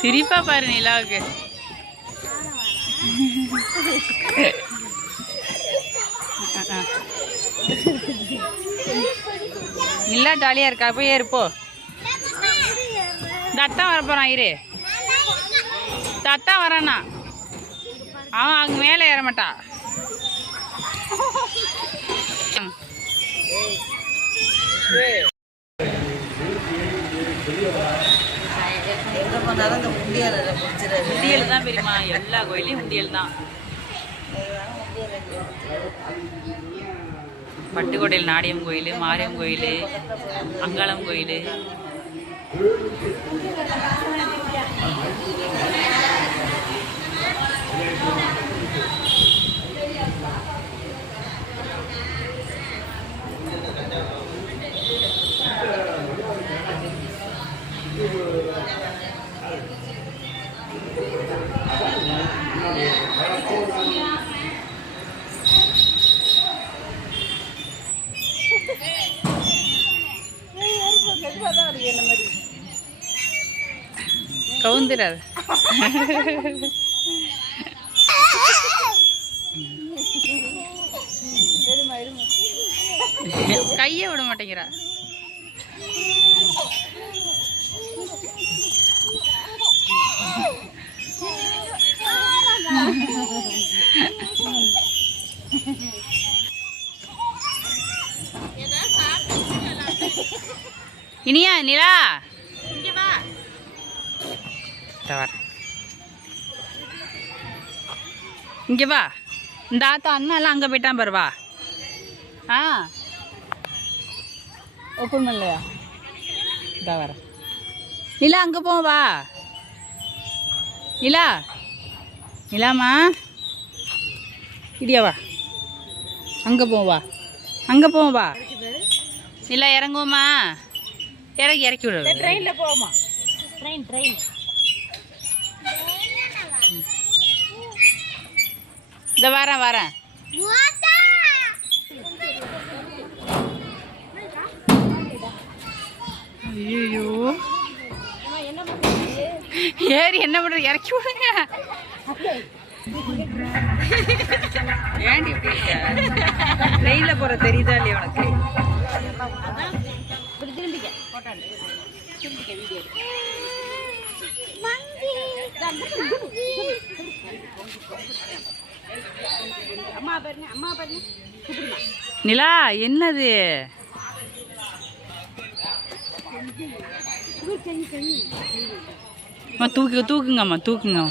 சிரிப்பா பாரு நிலாவுக்கு. நிலா ஜாலியா இருக்கா? போய் ஏறுப்போ. தத்தான் வரப்போறான் இரு. தத்தான் வரானா? அவன் அங்க மேல ஏற மாட்டா. உண்டியல் தான் பெரியமா, எல்லா கோயிலையும் உண்டியல் தான். பட்டுக்கோட்டையில் நாடியம் கோயில், மாரியம் கோயில், அங்காளம் கோயில். கவுந்துடாது. கையை விட மாட்டேங்கிறா. இனியா நிலா இங்க வா. இந்த ஆத்தா அண்ணா எல்லாம் அங்க போயிட்டான் பாரு. வா. ஓப்பன் பண்ணலையா? இதா வர. நிலா அங்க போ. வா நிலா. நிலாமா இடியா வா. அங்க போ. வா அங்க போ. வா நிலா இறங்குவோமா? இறக்கி விடு. ட்ரெயின்ல போவோமா? ட்ரெயின் இந்த வரேன். ஐயோ ஏறி என்ன பண்றது? இறக்கி விடுங்க. ஏண்டி இப்படி ட்ரெயின்ல போற தெரியுதா இல்லையா உனக்கு? நிலா என்னது? தூக்குங்கம்மா தூக்குங்க.